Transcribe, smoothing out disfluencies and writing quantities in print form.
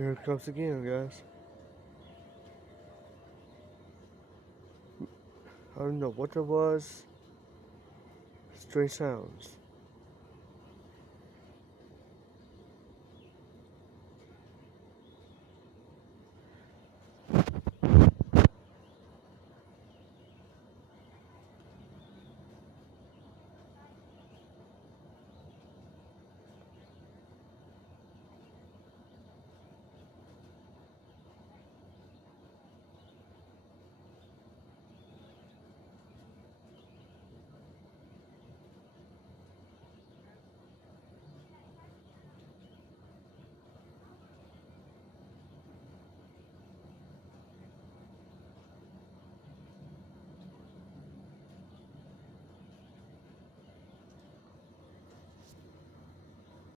Here it comes again, guys. I don't know what it was. Strange sounds.